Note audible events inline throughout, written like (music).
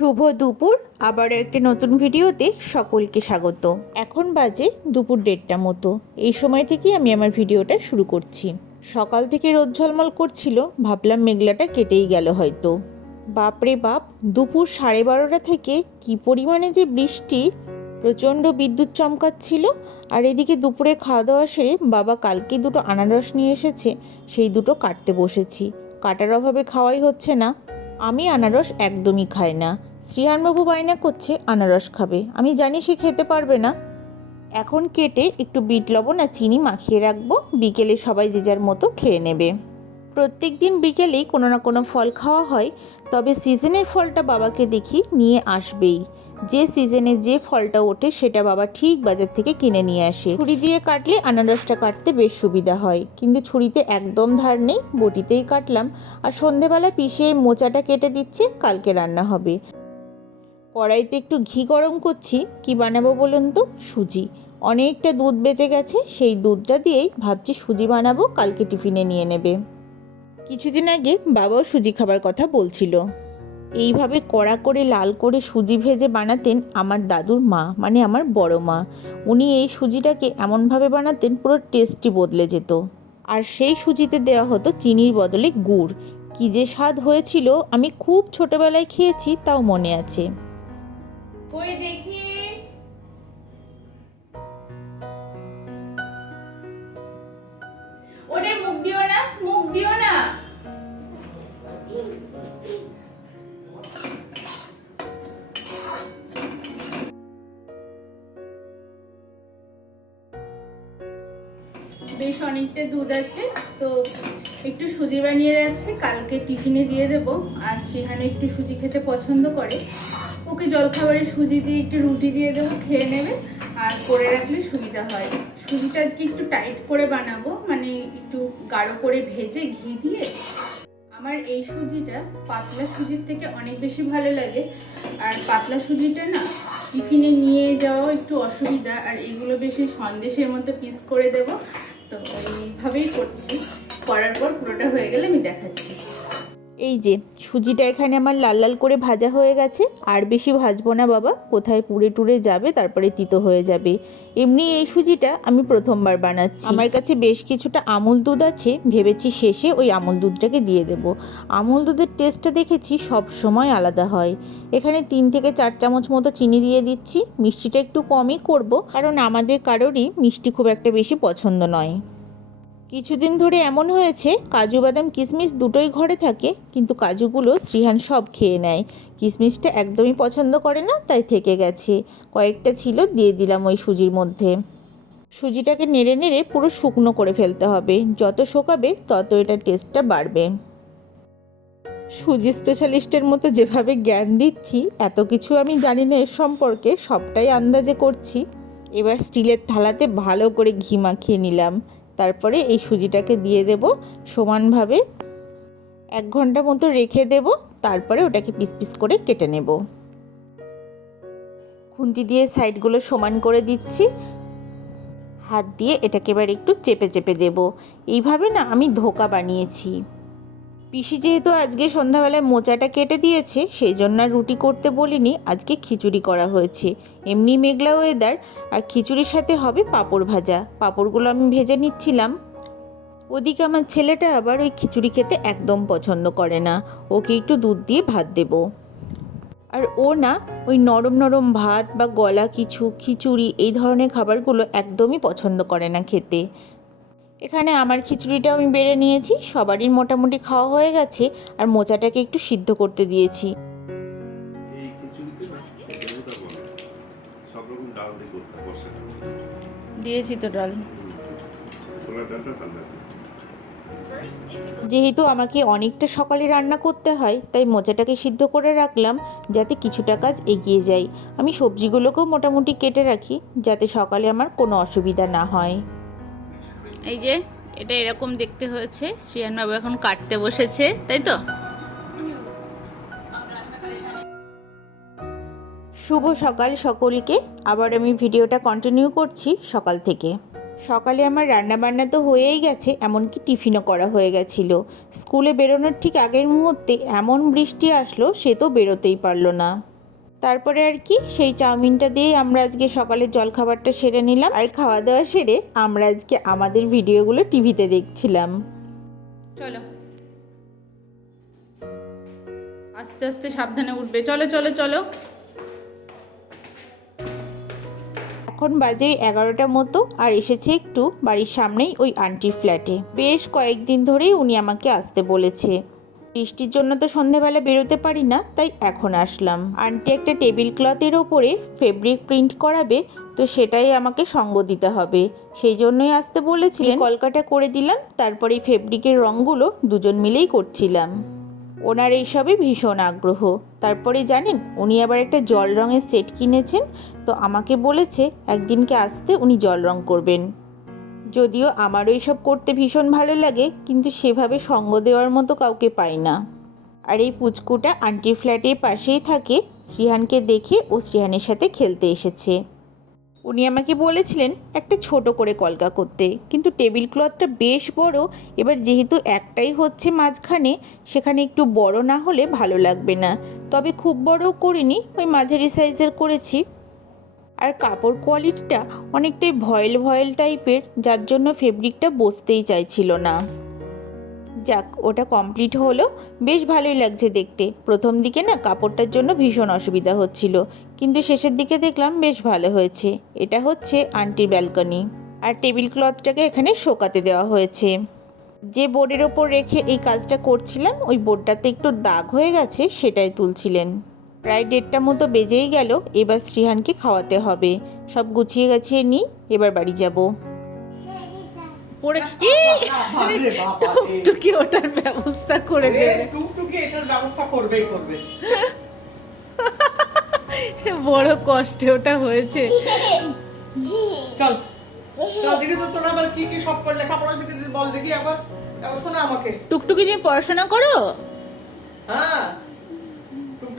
শুভ দুপুর। আবার একটি নতুন ভিডিওতে সকলকে স্বাগত। এখন বাজে দুপুর দেড়টা মতো। এই সময় থেকেই আমি আমার ভিডিওটা শুরু করছি। সকাল থেকে রোদ ঝলমল করছিল, ভাবলাম মেঘলাটা কেটেই গেল হয়তো। বাপরে বাপ, দুপুর সাড়ে বারোটা থেকে কি পরিমাণে যে বৃষ্টি, প্রচণ্ড বিদ্যুৎ চমকাচ্ছিল, আর এদিকে দুপুরে খাওয়া দাওয়া সেরে বাবা কালকে দুটো আনারস নিয়ে এসেছে, সেই দুটো কাটতে বসেছি। কাটার অভাবে খাওয়াই হচ্ছে না। আমি আনারস একদমই খাই না। শ্রীহানবাবু বায়না করছে, আনারস খাবে। আমি জানি সে খেতে পারবে না। এখন কেটে একটু বিট লবণ আর চিনি মাখিয়ে রাখব। বিকেলে সবাই যে যার মতো খেয়ে নেবে। প্রত্যেক দিন বিকেলেই কোনো না কোনো ফল খাওয়া হয়, তবে সিজনের ফলটা বাবাকে দেখি নিয়ে আসবেই। যে সিজনে যে ফলটা ওঠে সেটা বাবা ঠিক বাজার থেকে কিনে নিয়ে আসে। ছুরি দিয়ে কাটলে আনারসটা কাটতে বেশ সুবিধা হয়, কিন্তু ছুরিতে একদম ধার নেই, বটিতেই কাটলাম। আর সন্ধেবেলা পিষে মোচাটা কেটে দিচ্ছে, কালকে রান্না হবে। কড়াইতে একটু ঘি গরম করছি, কি বানাবো বলুন তো? সুজি। অনেকটা দুধ বেঁচে গেছে, সেই দুধটা দিয়েই ভাবছি সুজি বানাবো, কালকে টিফিনে নিয়ে নেবে। কিছুদিন আগে বাবাও সুজি খাবার কথা বলছিল। এইভাবে কড়া করে, লাল করে সুজি ভেজে বানাতেন আমার দাদুর মা মানে আমার বড় মা। উনি এই সুজিটাকে এমনভাবে বানাতেন, পুরো টেস্টি বদলে যেত। আর সেই সুজিতে দেওয়া হতো চিনির বদলে গুড়। কী যে স্বাদ হয়েছিল, আমি খুব ছোটবেলায় খেয়েছি, তাও মনে আছে। কই দেখি? ওটা মুখ দিও না, মুখ দিও না। বেশ অনেকটা দুধ আছে, তো একটু সুজি বানিয়ে রাখছি, কালকে টিফিনে দিয়ে দেব। আর সেখানে একটু সুজি খেতে পছন্দ করে। ওকে জলখাবারে সুজি দিয়ে একটু রুটি দিয়ে দেবো, খেয়ে নেবে। আর করে রাখলে সুবিধা হয়। সুজিটা আজকে একটু টাইট করে বানাবো মানে একটু গাঢ় করে ভেজে ঘি দিয়ে। আমার এই সুজিটা পাতলা সুজির থেকে অনেক বেশি ভালো লাগে। আর পাতলা সুজিটা না টিফিনে নিয়ে যাওয়াও একটু অসুবিধা। আর এগুলো বেশি সন্দেশের মতো পিস করে দেব। তো এইভাবেই করছি। করার পর পুরোটা হয়ে গেলে আমি দেখাচ্ছি। এই যে, সুজিটা এখানে আমার লাল লাল করে ভাজা হয়ে গেছে। আর বেশি ভাজবো না বাবা, কোথায় পুড়ে টুড়ে যাবে তারপরে তিতো হয়ে যাবে। এমনি এই সুজিটা আমি প্রথমবার বানাচ্ছি। আমার কাছে বেশ কিছুটা আমুল দুধ আছে, ভেবেছি শেষে ওই আমুল দুধটাকে দিয়ে দেব। আমুল দুধের টেস্টটা দেখেছি, সব সময় আলাদা হয়। এখানে তিন থেকে চার চামচ মতো চিনি দিয়ে দিচ্ছি। মিষ্টিটা একটু কমই করব, কারণ আমাদের কারোরই মিষ্টি খুব একটা বেশি পছন্দ নয়। কিছুদিন ধরে এমন হয়েছে, কাজু বাদাম কিশমিশ দুটোই ঘরে থাকে, কিন্তু কাজুগুলো শ্রীহান সব খেয়ে নেয়। কিশমিশটা একদমই পছন্দ করে না, তাই থেকে গেছে। কয়েকটা ছিল, দিয়ে দিলাম ওই সুজির মধ্যে। সুজিটাকে নেড়ে নেড়ে পুরো শুকনো করে ফেলতে হবে। যত শোকাবে, তত এটার টেস্টটা বাড়বে। সুজি স্পেশালিস্টের মতো যেভাবে জ্ঞান দিচ্ছি, এত কিছু আমি জানি না এর সম্পর্কে, সবটাই আন্দাজে করছি। এবার স্টিলের থালাতে ভালো করে ঘি মাখিয়ে নিলাম। তারপরে এই সুজিটাকে দিয়ে দেব সমানভাবে। এক ঘণ্টা মতো রেখে দেব, তারপরে ওটাকে পিস পিস করে কেটে নেব। খুন্তি দিয়ে সাইডগুলো সমান করে দিচ্ছি। হাত দিয়ে এটাকে এবার একটু চেপে চেপে দেব। এইভাবে না আমি ধোকা বানিয়েছি। পিসি যেহেতু আজকে সন্ধ্যাবেলায় মোচাটা কেটে দিয়েছে, সেই জন্য রুটি করতে বলিনি, আজকে খিচুড়ি করা হয়েছে। এমনি মেঘলা ওয়েদার আর খিচুড়ির সাথে হবে পাঁপড় ভাজা। পাঁপড়গুলো আমি ভেজে নিচ্ছিলাম। ওদিকে আমার ছেলেটা আবার ওই খিচুড়ি খেতে একদম পছন্দ করে না। ওকে একটু দুধ দিয়ে ভাত দেব। আর ও না, ওই নরম নরম ভাত বা গলা কিছু, খিচুড়ি, এই ধরনের খাবারগুলো একদমই পছন্দ করে না খেতে। এখানে আমার খিচুড়িটা আমি বেড়ে নিয়েছি সবারই মোটামুটি খাওয়া হয়ে গেছে আর মোচাটাকে একটু সিদ্ধ করতে দিয়েছি। দিয়েছি তো ডাল। যেহেতু আমাকে অনেকটা সকালে রান্না করতে হয় তাই মোচাটাকে সিদ্ধ করে রাখলাম যাতে কিছুটা কাজ এগিয়ে যায়। আমি সবজিগুলোকেও মোটামুটি কেটে রাখি যাতে সকালে আমার কোনো অসুবিধা না হয়। এই যে, এটা এরকম দেখতে হয়েছে। শ্রিয়ান বাবু এখন কাটতে বসেছে, তাই তো? শুভ সকাল সকলকে। আবার আমি ভিডিওটা কন্টিনিউ করছি সকাল থেকে। সকালে আমার রান্নাবান্না তো হয়েই গেছে, এমনকি টিফিনও করা হয়ে গেছিল। স্কুলে বেরোনোর ঠিক আগের মুহূর্তে এমন বৃষ্টি আসলো, সে তো বেরোতেই পারল না। তারপরে আর কি সেই চাউমিনটা দিয়ে আমরা আজকে সকালের জলখাবারটা সেরে নিলাম। আর খাওয়া দাওয়া সেরে আমরা আজকে আমাদের ভিডিওগুলো টিভিতে দেখছিলাম। চলো। আস্তে আস্তে সাবধানে উঠবে। চলো চলো চলো। এখন বাজে এগারোটা মতো আর এসেছে একটু বাড়ির সামনেই ওই আন্টির ফ্ল্যাটে বেশ কয়েকদিন ধরেই উনি আমাকে আসতে বলেছে। বৃষ্টির জন্য তো সন্ধেবেলা বেরোতে পারি না, তাই এখন আসলাম। আন্টি একটা টেবিল ক্লথের ওপরে ফেব্রিক প্রিন্ট করাবে, তো সেটাই আমাকে সঙ্গ দিতে হবে। সেই জন্যই আসতে বলেছিলেন। কলকাটা করে দিলাম, তারপরে এই ফেব্রিকের রঙগুলো দুজন মিলেই করছিলাম। ওনার এইসবে ভীষণ আগ্রহ। তারপরে জানেন, উনি আবার একটা জল রঙের সেট কিনেছেন, তো আমাকে বলেছে একদিনকে আসতে উনি জল রং করবেন। যদিও আমারও এইসব করতে ভীষণ ভালো লাগে, কিন্তু সেভাবে সঙ্গ দেওয়ার মতো কাউকে পাই না। আর এই পুচকুটা আন্টির ফ্ল্যাটের পাশেই থাকে শ্রীহানকে দেখে ও শ্রীহানের সাথে খেলতে এসেছে। উনি আমাকে বলেছিলেন একটা ছোট করে কলকা করতে, কিন্তু টেবিল ক্লথটা বেশ বড়, এবার যেহেতু একটাই হচ্ছে মাঝখানে, সেখানে একটু বড় না হলে ভালো লাগবে না। তবে খুব বড়ও করিনি, ওই মাঝারি সাইজের করেছি। আর কাপড় কোয়ালিটিটা অনেকটাই ভয়েল ভয়েল টাইপের, যার জন্য ফেব্রিকটা বসতেই চাইছিল না। যাক, ওটা কমপ্লিট হলো। বেশ ভালোই লাগছে দেখতে। প্রথম দিকে না কাপড়টার জন্য ভীষণ অসুবিধা হচ্ছিল, কিন্তু শেষের দিকে দেখলাম বেশ ভালো হয়েছে। এটা হচ্ছে আন্টির ব্যালকনি। আর টেবিল ক্লথটাকে এখানে শোকাতে দেওয়া হয়েছে। যে বোর্ডের ওপর রেখে এই কাজটা করছিলাম, ওই বোর্ডটাতে একটু দাগ হয়ে গেছে, সেটাই তুলছিলেন। প্রায় দেড়টা মতো বেজেই গেল এবার শ্রীহানকে খাওয়াতে হবে। সব গুছিয়ে গাছিয়ে নিই এবার বাড়ি যাব। পড়ে বাপরে বাবা রে। টুকি ওটার ব্যবস্থা করে দেবে। টুকটুকি এটার ব্যবস্থা করবেই করবে। (laughs) বড় কষ্টে ওটা হয়েছে। চল চল দেখি তো তোরা আবার কি কি সব করে লেখাপড়া শিখেছিস বল দেখি একবার একবার শোনা আমাকে। টুকটুকি নিয়ে পড়াশোনা করো? হ্যাঁ।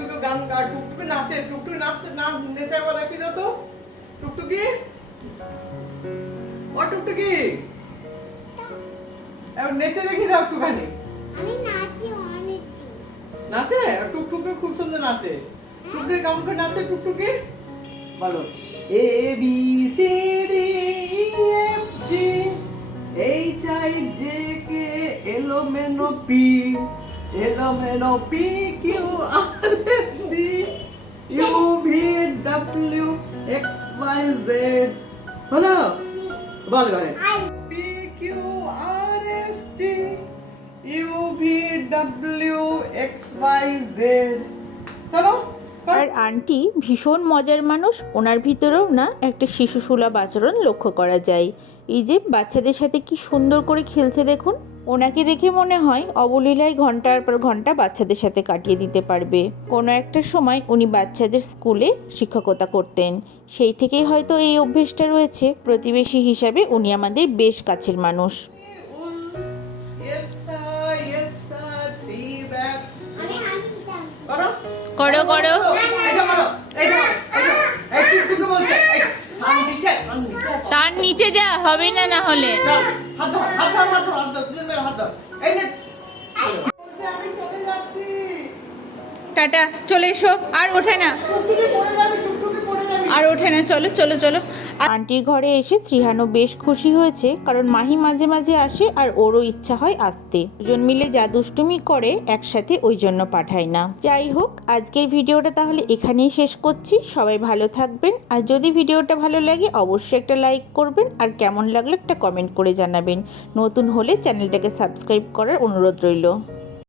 টুকটুকি গান টুকটুকি নাচে। টুকটুকি নাচতে নাচ নেচে একবার দেখি দাও তো টুকটুকি? ও টুকটুকি। একবার নেচে দেখি দাও একটুখানি। আমি নাচি অনেক নাচে? আর টুকটুকি খুব সুন্দর নাচে। টুকটুকি কেমন করে নাচে টুকটুকি? বলো। A B C D F G H I J K L M N O P L M N O P Q R S D U V W X Y Z হলো বল। এবারে P Q R S T U V W X Y Z চলো আর aunty ভীষণ মজার মানুষ, ওনার ভিতরেও না একটা শিশু সুলভ আচরণ লক্ষ্য করা যায়। এই যে বাচ্চাদের সাথে কি সুন্দর করে খেলছে দেখুন। ওনাকে দেখে মনে হয় অবলীলায় ঘণ্টার পর ঘণ্টা বাচ্চাদের সাথে কাটিয়ে দিতে পারবে। কোনো একটা সময় উনি বাচ্চাদের স্কুলে শিক্ষকতা করতেন। সেই থেকেই হয়তো এই অভ্যেসটা রয়েছে। প্রতিবেশী হিসাবে উনি আমাদের বেশ কাছের মানুষ। করো। করো। তার নিচে যা হবে না না হলে। হাত টাটা, চলে এসো, আর ওঠে না। আর ওঠে না, চলো চলো চলো। আন্টির ঘরে এসে শ্রীহানও বেশ খুশি হয়েছে, কারণ মাহি মাঝে মাঝে আসে আর ওরও ইচ্ছা হয় আসতে। দুজন মিলে যা দুষ্টুমি করে, একসাথে ওই জন্য পাঠায় না। যাই হোক, আজকের ভিডিওটা তাহলে এখানেই শেষ করছি। সবাই ভালো থাকবেন, আর যদি ভিডিওটা ভালো লাগে, অবশ্যই একটা লাইক করবেন, আর কেমন লাগল একটা কমেন্ট করে জানাবেন। নতুন হলে চ্যানেলটাকে সাবস্ক্রাইব করার অনুরোধ রইল।